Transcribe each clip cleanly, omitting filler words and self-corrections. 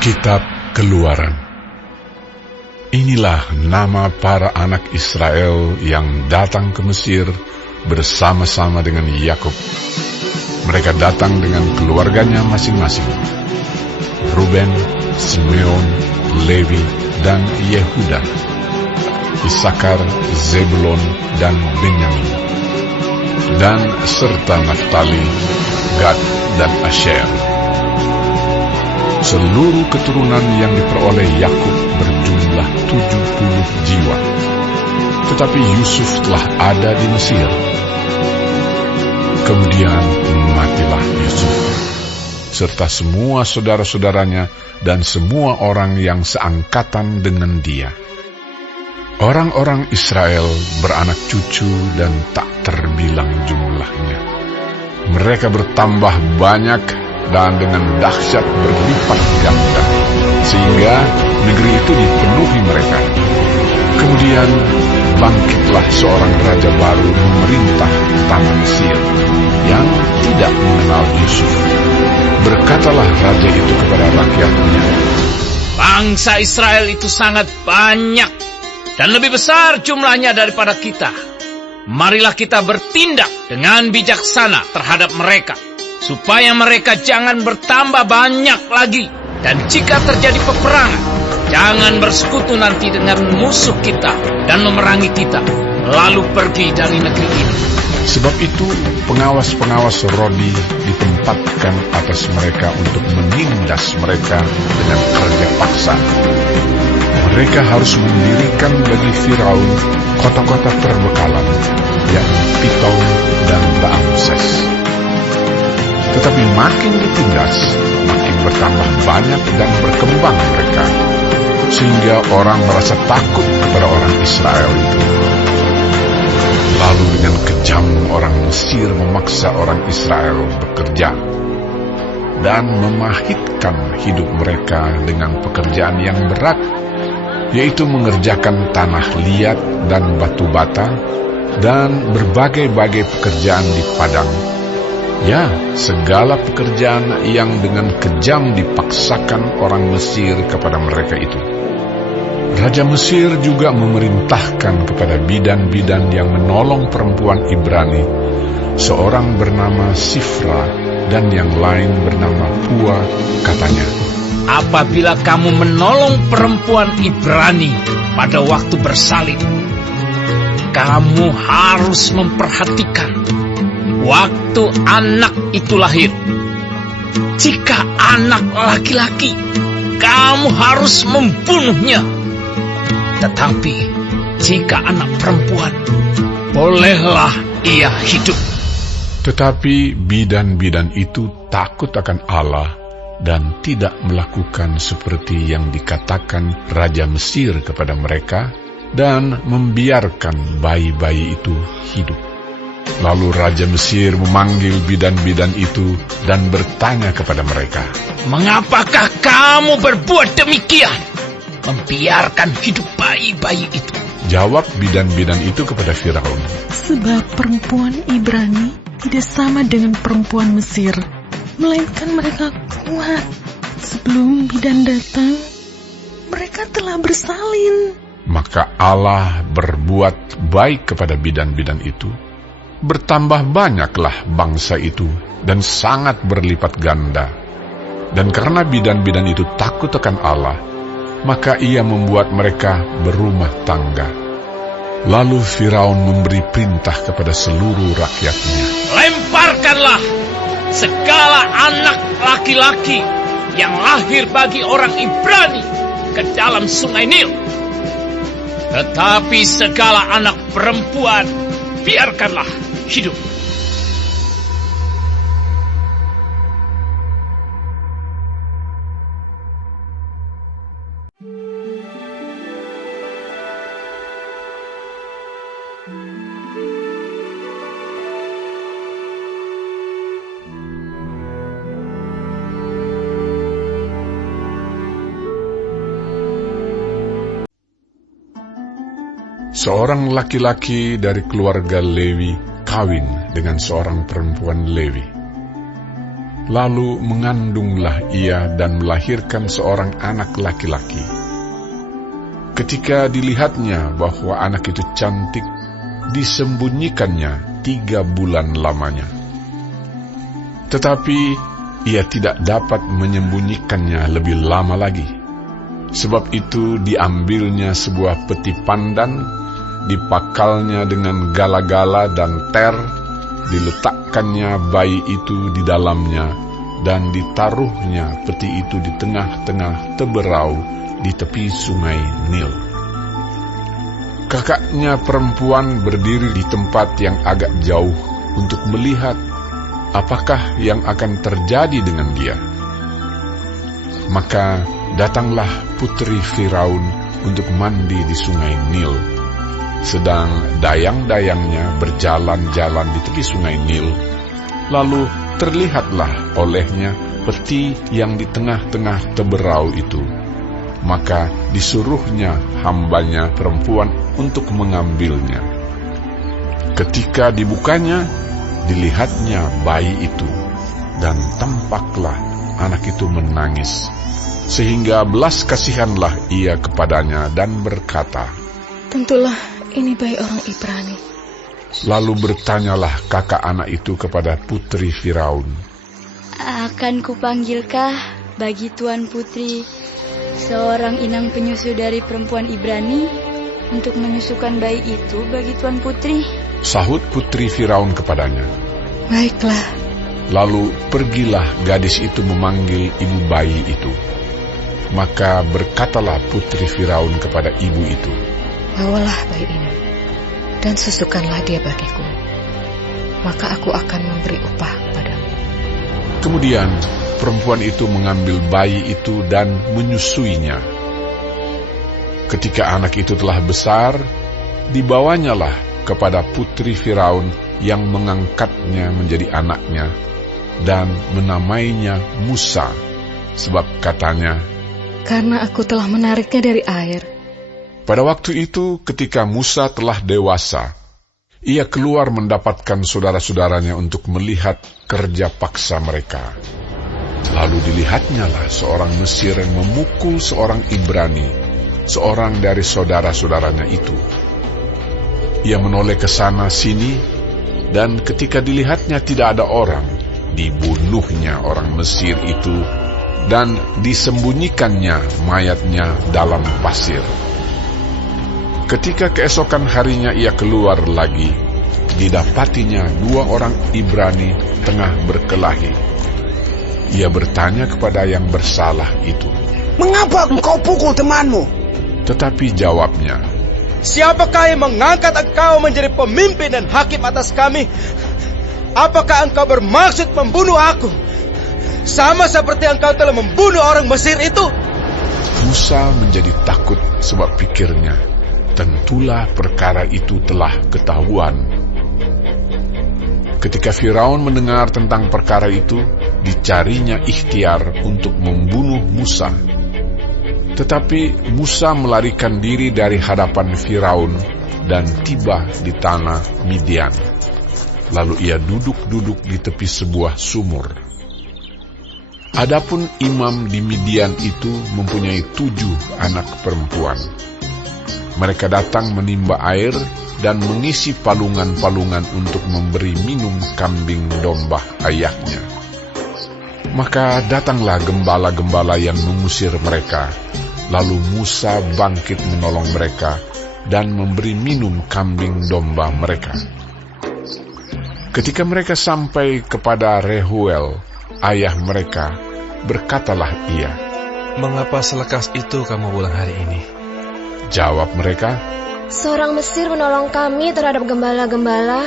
Kitab Keluaran. Inilah nama para anak Israel yang datang ke Mesir bersama-sama dengan Yakub. Mereka datang dengan keluarganya masing-masing: Ruben, Simeon, Lewi, dan Yehuda, Isakar, Zebulon, dan Benyamin, dan serta Naftali, Gad, dan Asher. Seluruh keturunan yang diperoleh Yakub berjumlah 70 jiwa. Tetapi Yusuf telah ada di Mesir. Kemudian matilah Yusuf, serta semua saudara-saudaranya dan semua orang yang seangkatan dengan dia. Orang-orang Israel beranak cucu dan tak terbilang jumlahnya. Mereka bertambah banyak dan dengan dahsyat berlipat ganda, sehingga negeri itu dipenuhi mereka. Kemudian bangkitlah seorang raja baru memerintah tanah Mesir yang tidak mengenal Yusuf. Berkatalah raja itu kepada rakyatnya, "Bangsa Israel itu sangat banyak dan lebih besar jumlahnya daripada kita. Marilah kita bertindak dengan bijaksana terhadap mereka, supaya mereka jangan bertambah banyak lagi. Dan jika terjadi peperangan, jangan bersekutu nanti dengan musuh kita dan memerangi kita, lalu pergi dari negeri ini." Sebab itu pengawas-pengawas Rodi ditempatkan atas mereka untuk menindas mereka dengan kerja paksa. Mereka harus mendirikan bagi Firaun kota-kota terbekalan, yakni Pitom dan Raamses. Tetapi makin ditindas, makin bertambah banyak dan berkembang mereka, sehingga orang merasa takut kepada orang Israel itu. Lalu dengan kejam orang Mesir memaksa orang Israel bekerja dan memahitkan hidup mereka dengan pekerjaan yang berat, yaitu mengerjakan tanah liat dan batu bata dan berbagai-bagai pekerjaan di padang. Ya, segala pekerjaan yang dengan kejam dipaksakan orang Mesir kepada mereka itu. Raja Mesir juga memerintahkan kepada bidan-bidan yang menolong perempuan Ibrani, seorang bernama Sifra dan yang lain bernama Pua, katanya, "Apabila kamu menolong perempuan Ibrani pada waktu bersalin, kamu harus memperhatikan waktu anak itu lahir. Jika anak laki-laki, kamu harus membunuhnya. Tetapi jika anak perempuan, bolehlah ia hidup." Tetapi bidan-bidan itu takut akan Allah dan tidak melakukan seperti yang dikatakan Raja Mesir kepada mereka, dan membiarkan bayi-bayi itu hidup. Lalu Raja Mesir memanggil bidan-bidan itu dan bertanya kepada mereka, "Mengapakah kamu berbuat demikian, membiarkan hidup bayi-bayi itu?" Jawab bidan-bidan itu kepada Firaun, "Sebab perempuan Ibrani tidak sama dengan perempuan Mesir, melainkan mereka kuat. Sebelum bidan datang, mereka telah bersalin." Maka Allah berbuat baik kepada bidan-bidan itu. Bertambah banyaklah bangsa itu dan sangat berlipat ganda. Dan karena bidan-bidan itu takut akan Allah, maka ia membuat mereka berumah tangga. Lalu Firaun memberi perintah kepada seluruh rakyatnya, "Lemparkanlah segala anak laki-laki yang lahir bagi orang Ibrani ke dalam sungai Nil. Tetapi segala anak perempuan biarkanlah hidup." Seorang laki-laki dari keluarga Lewi kawin dengan seorang perempuan Lewi. Lalu mengandunglah ia dan melahirkan seorang anak laki-laki. Ketika dilihatnya bahwa anak itu cantik, disembunyikannya 3 bulan lamanya. Tetapi ia tidak dapat menyembunyikannya lebih lama lagi. Sebab itu diambilnya sebuah peti pandan, dipakalnya dengan gala-gala dan ter, diletakkannya bayi itu di dalamnya, dan ditaruhnya peti itu di tengah-tengah teberau di tepi sungai Nil. Kakaknya perempuan berdiri di tempat yang agak jauh untuk melihat apakah yang akan terjadi dengan dia. Maka datanglah putri Firaun untuk mandi di sungai Nil, sedang dayang-dayangnya berjalan-jalan di tepi sungai Nil. Lalu terlihatlah olehnya peti yang di tengah-tengah teberau itu. Maka disuruhnya hambanya perempuan untuk mengambilnya. Ketika dibukanya, dilihatnya bayi itu, dan tampaklah anak itu menangis. Sehingga belas kasihanlah ia kepadanya dan berkata, Tentulah ini bayi orang Ibrani. Lalu bertanyalah kakak anak itu kepada putri Firaun, Akan kupanggilkah bagi Tuan Putri seorang inang penyusu dari perempuan Ibrani untuk menyusukan bayi itu bagi Tuan Putri? Sahut putri Firaun kepadanya. Baiklah. Lalu pergilah gadis itu memanggil ibu bayi itu. Maka berkatalah putri Firaun kepada ibu itu, Bawalah bayi ini, dan susukanlah dia bagiku, maka aku akan memberi upah padamu. Kemudian perempuan itu mengambil bayi itu dan menyusuinya. Ketika anak itu telah besar, dibawanyalah kepada putri Firaun yang mengangkatnya menjadi anaknya, dan menamainya Musa, sebab katanya, Karena aku telah menariknya dari air. Pada waktu itu ketika Musa telah dewasa, ia keluar mendapatkan saudara-saudaranya untuk melihat kerja paksa mereka. Lalu dilihatnyalah seorang Mesir yang memukul seorang Ibrani, seorang dari saudara-saudaranya itu. Ia menoleh ke sana sini, dan ketika dilihatnya tidak ada orang, dibunuhnya orang Mesir itu, dan disembunyikannya mayatnya dalam pasir. Ketika keesokan harinya ia keluar lagi, didapatinya 2 orang Ibrani tengah berkelahi. Ia bertanya kepada yang bersalah itu, Mengapa engkau pukul temanmu? tetapi jawabnya, Siapakah yang mengangkat engkau menjadi pemimpin dan hakim atas kami? Apakah engkau bermaksud membunuh aku? Sama seperti engkau telah membunuh orang Mesir itu? Musa menjadi takut sebab pikirnya, tentulah perkara itu telah ketahuan. Ketika Firaun mendengar tentang perkara itu, dicarinya ikhtiar untuk membunuh Musa. Tetapi Musa melarikan diri dari hadapan Firaun dan tiba di tanah Midian. Lalu ia duduk-duduk di tepi sebuah sumur. Adapun imam di Midian itu mempunyai 7 anak perempuan. Mereka datang menimba air dan mengisi palungan-palungan untuk memberi minum kambing domba ayahnya. Maka datanglah gembala-gembala yang mengusir mereka. Lalu Musa bangkit menolong mereka dan memberi minum kambing domba mereka. Ketika mereka sampai kepada Rehuel, ayah mereka, berkatalah ia, Mengapa selekas itu kamu pulang hari ini? Jawab mereka, Seorang Mesir menolong kami terhadap gembala-gembala,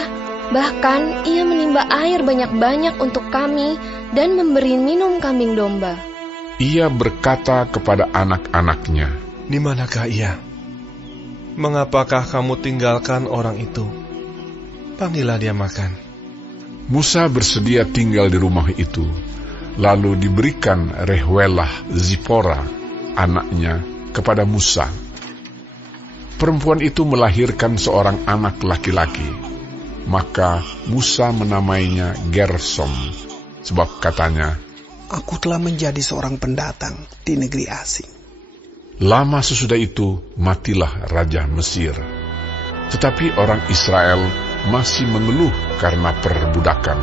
bahkan ia menimba air banyak-banyak untuk kami dan memberi minum kambing domba. Ia berkata kepada anak-anaknya, Di manakah ia? Mengapakah kamu tinggalkan orang itu? Panggillah dia makan. Musa bersedia tinggal di rumah itu. Lalu diberikan Rehuelah Zipora, anaknya, kepada Musa. Perempuan itu melahirkan seorang anak laki-laki. Maka Musa menamainya Gersom. sebab katanya, Aku telah menjadi seorang pendatang di negeri asing. lama sesudah itu matilah Raja Mesir. Tetapi orang Israel masih mengeluh karena perbudakan,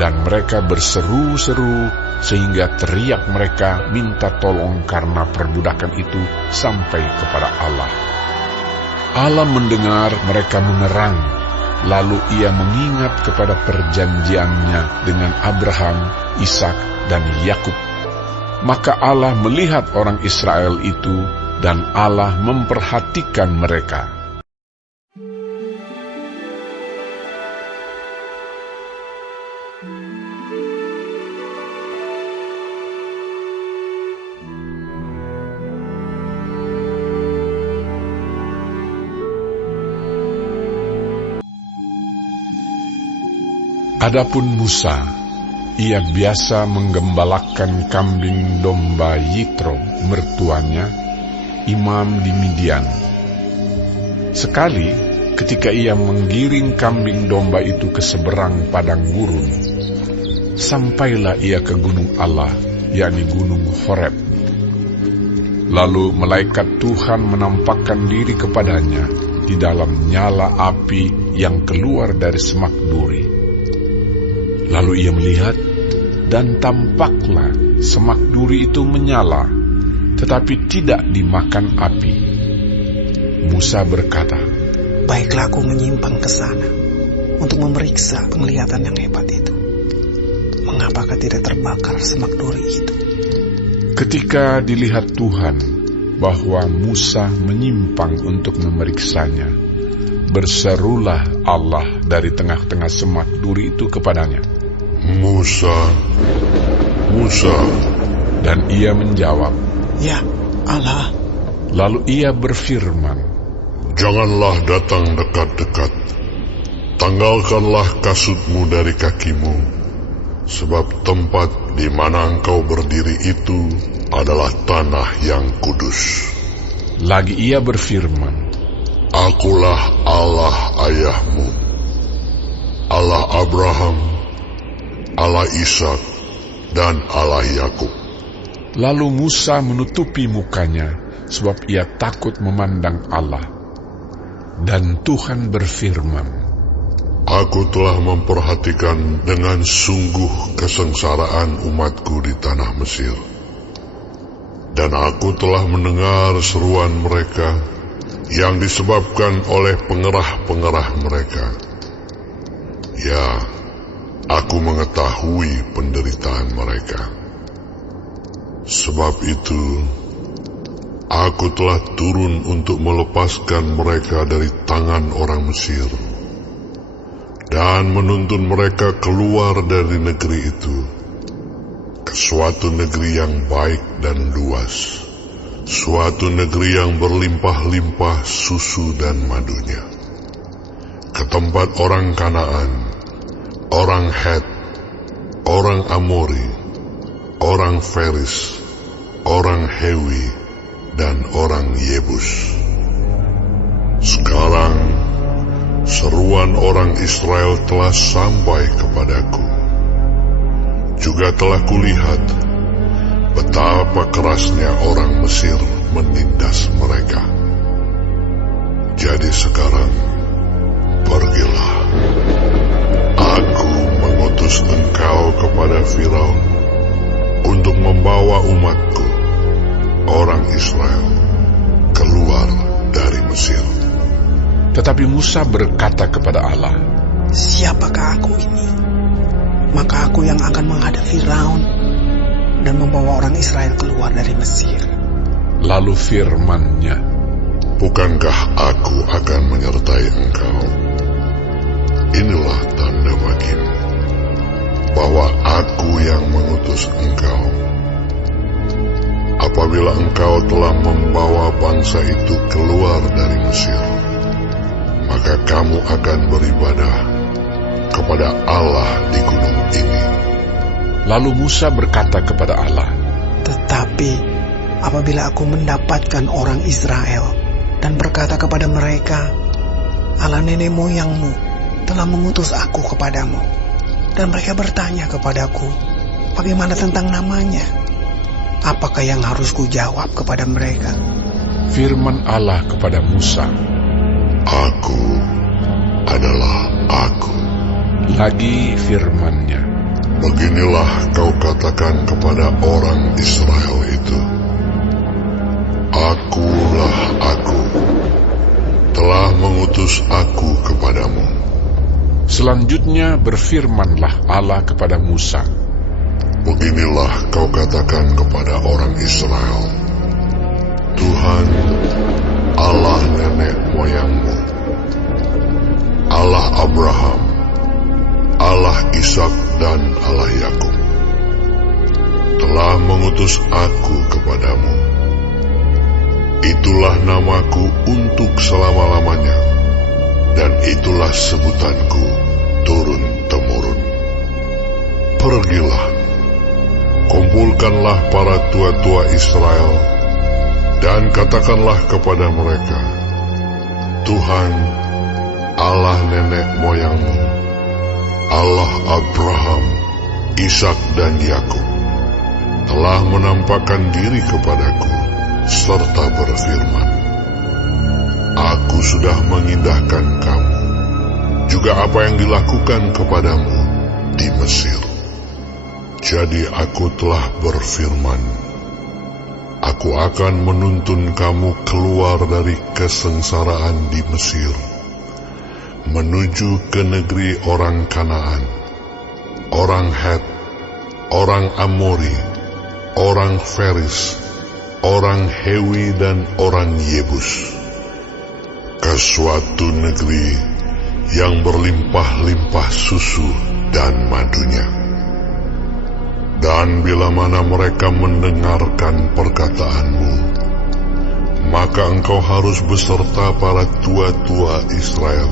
dan mereka berseru-seru sehingga teriak mereka minta tolong karena perbudakan itu sampai kepada Allah. Allah mendengar mereka mengerang, lalu ia mengingat kepada perjanjiannya dengan Abraham, Ishak, dan Yakub. Maka Allah melihat orang Israel itu, dan Allah memperhatikan mereka. Adapun Musa, ia biasa menggembalakan kambing domba Yitro, mertuanya, imam di Midian. Sekali, ketika ia menggiring kambing domba itu ke seberang padang gurun, sampailah ia ke gunung Allah, yakni gunung Horeb. Lalu malaikat Tuhan menampakkan diri kepadanya di dalam nyala api yang keluar dari semak duri. Lalu ia melihat, dan tampaklah semak duri itu menyala, tetapi tidak dimakan api. Musa berkata, Baiklah aku menyimpang ke sana untuk memeriksa penglihatan yang hebat itu. Mengapakah tidak terbakar semak duri itu? Ketika dilihat Tuhan bahwa Musa menyimpang untuk memeriksanya, berserulah Allah dari tengah-tengah semak duri itu kepadanya, Musa, Musa. Dan ia menjawab, Ya, Allah. Lalu ia berfirman, Janganlah datang dekat-dekat. Tanggalkanlah kasutmu dari kakimu, sebab tempat di mana engkau berdiri itu adalah tanah yang kudus. Lagi ia berfirman, Akulah Allah ayahmu, Allah Abraham, Allah Ishak, dan Allah Yakub. Lalu Musa menutupi mukanya, sebab ia takut memandang Allah. Dan Tuhan berfirman, Aku telah memperhatikan dengan sungguh kesengsaraan umatku di tanah Mesir. Dan aku telah mendengar seruan mereka yang disebabkan oleh pengerah-pengerah mereka. Ya, aku mengetahui penderitaan mereka. Sebab itu, aku telah turun untuk melepaskan mereka dari tangan orang Mesir dan menuntun mereka keluar dari negeri itu ke suatu negeri yang baik dan luas, suatu negeri yang berlimpah-limpah susu dan madunya, ke tempat orang Kanaan, orang Het, orang Amori, orang Feris, orang Hewi, dan orang Yebus. Sekarang, seruan orang Israel telah sampai kepadaku. Juga telah kulihat betapa kerasnya orang Mesir menindas mereka. Jadi sekarang, pergilah. Aku mengutus engkau kepada Firaun untuk membawa umatku, orang Israel, keluar dari Mesir. Tetapi Musa berkata kepada Allah, Siapakah aku ini? Maka aku yang akan menghadap Firaun dan membawa orang Israel keluar dari Mesir. Lalu firman-Nya, Bukankah aku akan menyertai engkau? Inilah tanda bagimu bahwa aku yang mengutus engkau. Apabila engkau telah membawa bangsa itu keluar dari Mesir, maka kamu akan beribadah kepada Allah di gunung ini. Lalu Musa berkata kepada Allah, Tetapi apabila aku mendapatkan orang Israel dan berkata kepada mereka, Allah nenek moyangmu telah mengutus aku kepadamu, Dan mereka bertanya kepadaku, bagaimana tentang namanya? Apakah yang harus kujawab kepada mereka? Firman Allah kepada Musa, Aku adalah Aku. lagi firman-Nya, Beginilah kau katakan kepada orang Israel itu, Akulah Aku, telah mengutus Aku kepadamu. Selanjutnya berfirmanlah Allah kepada Musa, Beginilah kau katakan kepada orang Israel, Tuhan, Allah nenek moyangmu, Allah Abraham, Allah Ishak dan Allah Yakub, telah mengutus Aku kepadamu. Itulah namaku untuk selama-lamanya, dan itulah sebutanku turun-temurun. Pergilah, kumpulkanlah para tua-tua Israel, dan katakanlah kepada mereka, Tuhan, Allah nenek moyangmu, Allah Abraham, Ishak dan Yakub, telah menampakkan diri kepadaku, serta berfirman, Aku sudah mengindahkan kamu, juga apa yang dilakukan kepadamu di Mesir. Jadi aku telah berfirman, Aku akan menuntun kamu keluar dari kesengsaraan di Mesir, menuju ke negeri orang Kanaan, orang Het, orang Amori, orang Feris, orang Hewi dan orang Yebus, ke suatu negeri yang berlimpah-limpah susu dan madunya. Dan bila mana mereka mendengarkan perkataanmu, maka engkau harus beserta para tua-tua Israel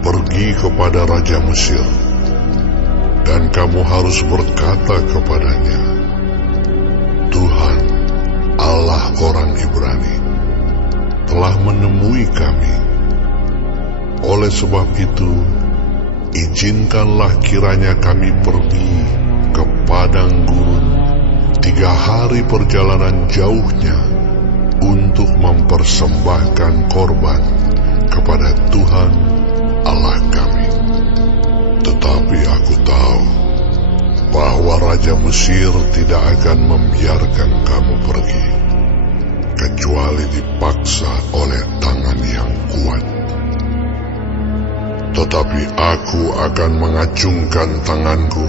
pergi kepada Raja Mesir, dan kamu harus berkata kepadanya, Tuhan, Allah orang Ibrani, telah menemui kami. Oleh sebab itu, izinkanlah kiranya kami pergi ke padang gurun 3 hari perjalanan jauhnya untuk mempersembahkan korban kepada Tuhan Allah kami. Tetapi aku tahu bahwa Raja Mesir tidak akan membiarkan kamu pergi, kecuali dipaksa oleh tangan yang kuat. Tetapi aku akan mengacungkan tanganku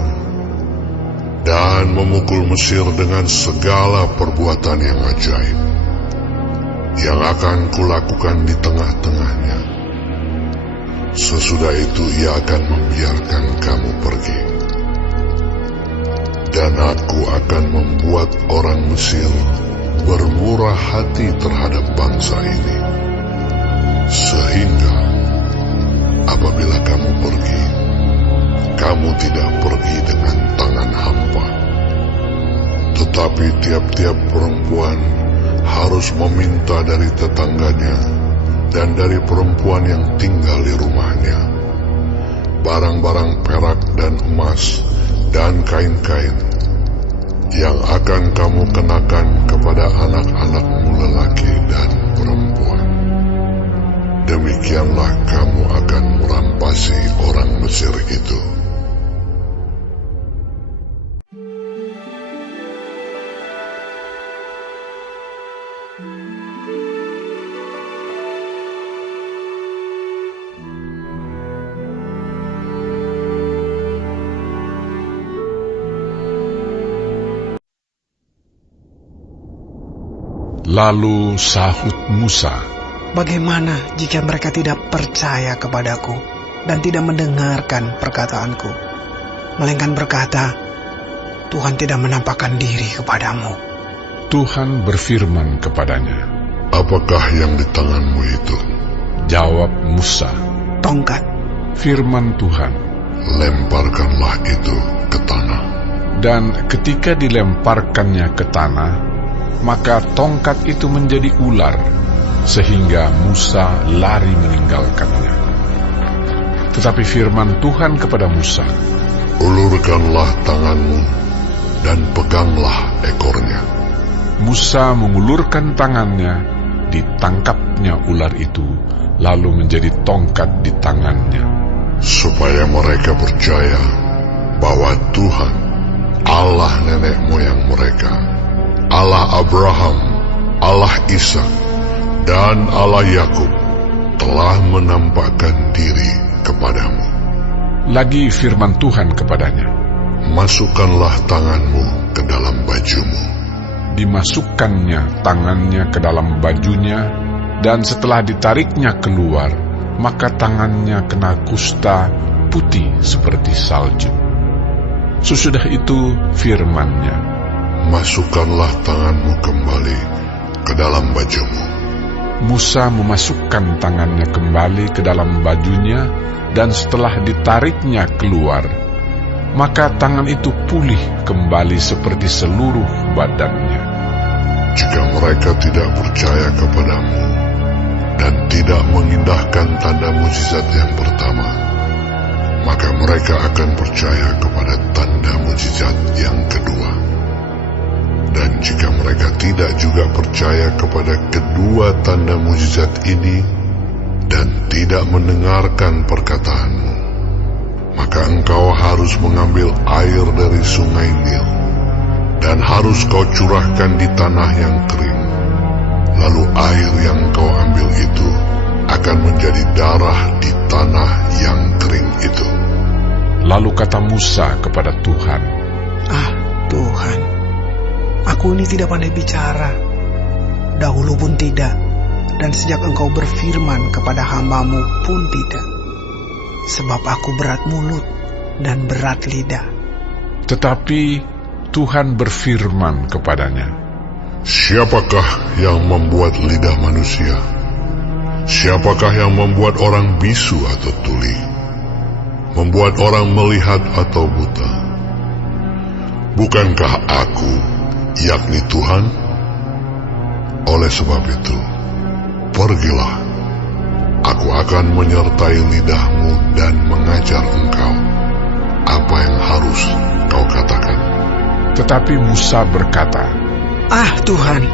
dan memukul Mesir dengan segala perbuatan yang ajaib, yang akan kulakukan di tengah-tengahnya. Sesudah itu ia akan membiarkan kamu pergi. Dan aku akan membuat orang Mesir bermurah hati terhadap bangsa ini, sehingga apabila kamu pergi, kamu tidak pergi dengan tangan hampa. Tetapi tiap-tiap perempuan harus meminta dari tetangganya dan dari perempuan yang tinggal di rumahnya barang-barang perak dan emas dan kain-kain yang akan kamu kenakan kepada anak-anakmu lelaki dan perempuan. Demikianlah kamu akan merampasi orang Mesir itu. Lalu sahut Musa, Bagaimana jika mereka tidak percaya kepadaku dan tidak mendengarkan perkataanku, melainkan berkata, Tuhan tidak menampakkan diri kepadamu? Tuhan berfirman kepadanya, Apakah yang di tanganmu itu? Jawab Musa, Tongkat. firman Tuhan. Lemparkanlah itu ke tanah. Dan ketika dilemparkannya ke tanah, maka tongkat itu menjadi ular, sehingga Musa lari meninggalkannya. Tetapi firman Tuhan kepada Musa, ulurkanlah tanganmu dan peganglah ekornya. Musa mengulurkan tangannya, ditangkapnya ular itu, lalu menjadi tongkat di tangannya. Supaya mereka percaya bahwa Tuhan, Allah nenek moyang mereka, Allah Abraham, Allah Ishak, dan Allah Yakub telah menampakkan diri kepadamu. Lagi firman Tuhan kepadanya, masukkanlah tanganmu ke dalam bajumu. Dimasukkannya tangannya ke dalam bajunya, dan setelah ditariknya keluar, maka tangannya kena kusta putih seperti salju. Sesudah itu firman-Nya, masukkanlah tanganmu kembali ke dalam bajumu. Musa memasukkan tangannya kembali ke dalam bajunya, dan setelah ditariknya keluar, maka tangan itu pulih kembali seperti seluruh badannya. Jika mereka tidak percaya kepadamu dan tidak mengindahkan tanda mujizat yang pertama, maka mereka akan percaya kepada tanda mujizat yang kedua. Dan jika mereka tidak juga percaya kepada kedua tanda mujizat ini dan tidak mendengarkan perkataanmu, maka engkau harus mengambil air dari sungai Nil dan harus kau curahkan di tanah yang kering. Lalu air yang kau ambil itu akan menjadi darah di tanah yang kering itu. Lalu kata Musa kepada Tuhan, Tuhan, aku ini tidak pandai bicara, dahulu pun tidak, dan sejak engkau berfirman kepada hamba-Mu pun tidak. Sebab aku berat mulut dan berat lidah. Tetapi Tuhan berfirman kepadanya, siapakah yang membuat lidah manusia? Siapakah yang membuat orang bisu atau tuli? Membuat orang melihat atau buta? Bukankah aku, yakni Tuhan? Oleh sebab itu, pergilah. Aku akan menyertai lidahmu dan mengajar engkau apa yang harus kau katakan. Tetapi Musa berkata, Tuhan,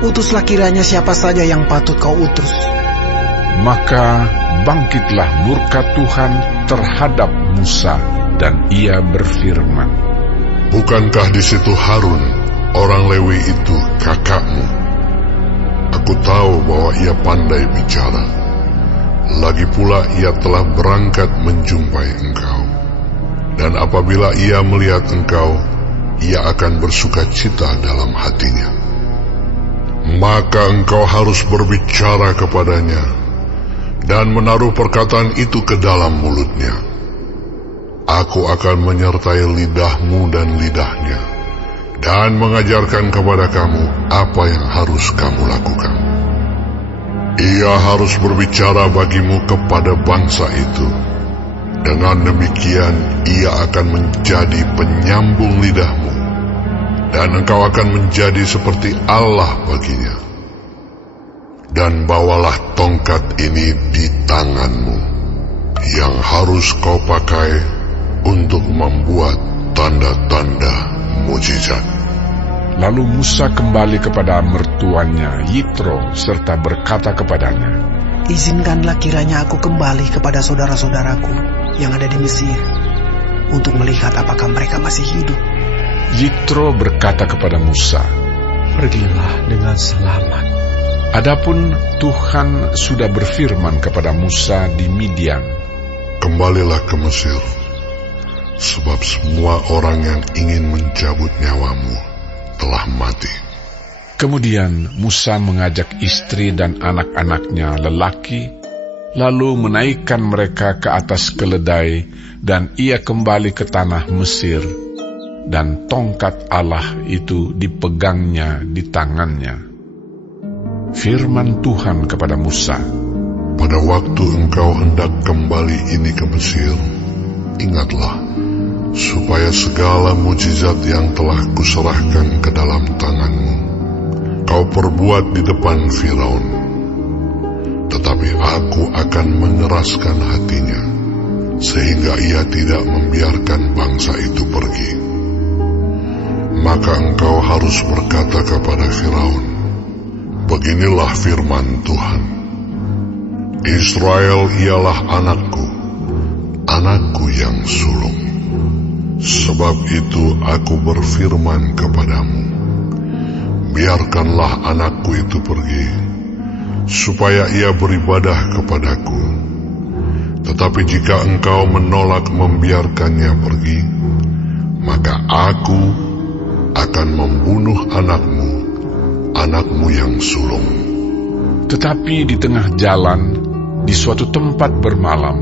utuslah kiranya siapa saja yang patut kau utus. Maka bangkitlah murka Tuhan terhadap Musa, dan ia berfirman, bukankah di situ Harun, orang Lewi itu kakakmu? Aku tahu bahwa ia pandai bicara. Lagi pula ia telah berangkat menjumpai engkau. Dan apabila ia melihat engkau, ia akan bersuka cita dalam hatinya. Maka engkau harus berbicara kepadanya dan menaruh perkataan itu ke dalam mulutnya. Aku akan menyertai lidahmu dan lidahnya, dan mengajarkan kepada kamu apa yang harus kamu lakukan. Ia harus berbicara bagimu kepada bangsa itu. Dengan demikian ia akan menjadi penyambung lidahmu, dan engkau akan menjadi seperti Allah baginya. Dan bawalah tongkat ini di tanganmu, yang harus kau pakai untuk membuat tanda-tanda mujizat. Lalu Musa kembali kepada mertuanya Yitro serta berkata kepadanya, izinkanlah kiranya aku kembali kepada saudara-saudaraku yang ada di Mesir, untuk melihat apakah mereka masih hidup. Yitro berkata kepada Musa, pergilah dengan selamat. Adapun Tuhan sudah berfirman kepada Musa di Midian, kembalilah ke Mesir, sebab semua orang yang ingin mencabut nyawamu telah mati. Kemudian Musa mengajak istri dan anak-anaknya lelaki, lalu menaikkan mereka ke atas keledai, dan ia kembali ke tanah Mesir, dan tongkat Allah itu dipegangnya di tangannya. Firman Tuhan kepada Musa, pada waktu engkau hendak kembali ini ke Mesir, ingatlah, supaya segala mujizat yang telah kuserahkan ke dalam tanganmu, kau perbuat di depan Firaun. Tetapi aku akan mengeraskan hatinya, sehingga ia tidak membiarkan bangsa itu pergi. Maka engkau harus berkata kepada Firaun, beginilah firman Tuhan, Israel ialah anakku, anakku yang sulung. Sebab itu aku berfirman kepadamu, biarkanlah anakku itu pergi, supaya ia beribadah kepadaku. Tetapi jika engkau menolak membiarkannya pergi, maka aku akan membunuh anakmu, anakmu yang sulung. Tetapi di tengah jalan, di suatu tempat bermalam,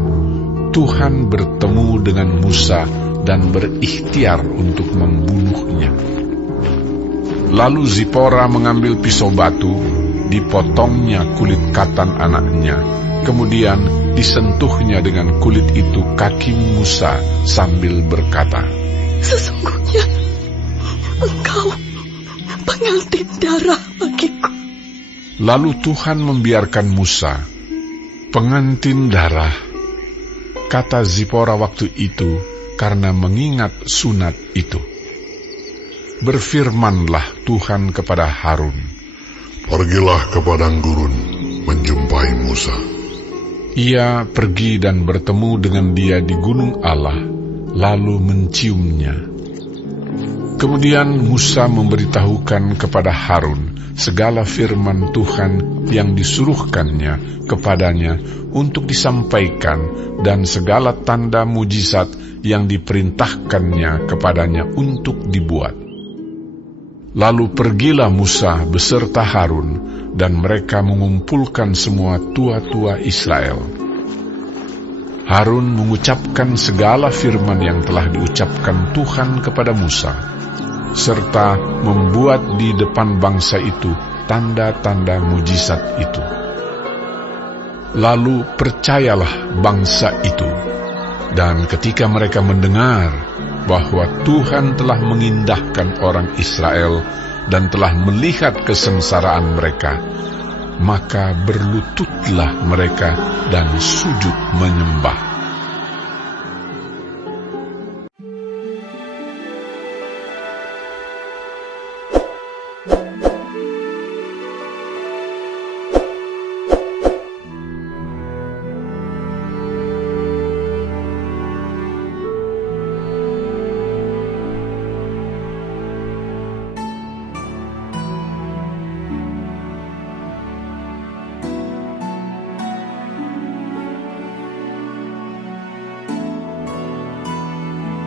Tuhan bertemu dengan Musa dan berikhtiar untuk membunuhnya. Lalu Zipora mengambil pisau batu, dipotongnya kulit katan anaknya, kemudian disentuhnya dengan kulit itu kaki Musa sambil berkata, Sesungguhnya engkau pengantin darah bagiku. Lalu Tuhan membiarkan Musa, pengantin darah, kata Zipora waktu itu, karena mengingat sunat itu. Berfirmanlah Tuhan kepada Harun, pergilah ke padang gurun menjumpai Musa. Ia pergi dan bertemu dengan dia di gunung Allah, lalu menciumnya. Kemudian Musa memberitahukan kepada Harun segala firman Tuhan yang disuruhkannya kepadanya untuk disampaikan dan segala tanda mujizat yang diperintahkannya kepadanya untuk dibuat. Lalu pergilah Musa beserta Harun, dan mereka mengumpulkan semua tua-tua Israel. Harun mengucapkan segala firman yang telah diucapkan Tuhan kepada Musa, serta membuat di depan bangsa itu tanda-tanda mujizat itu. Lalu percayalah bangsa itu. Dan ketika mereka mendengar bahwa Tuhan telah mengindahkan orang Israel dan telah melihat kesengsaraan mereka, maka berlututlah mereka dan sujud menyembah.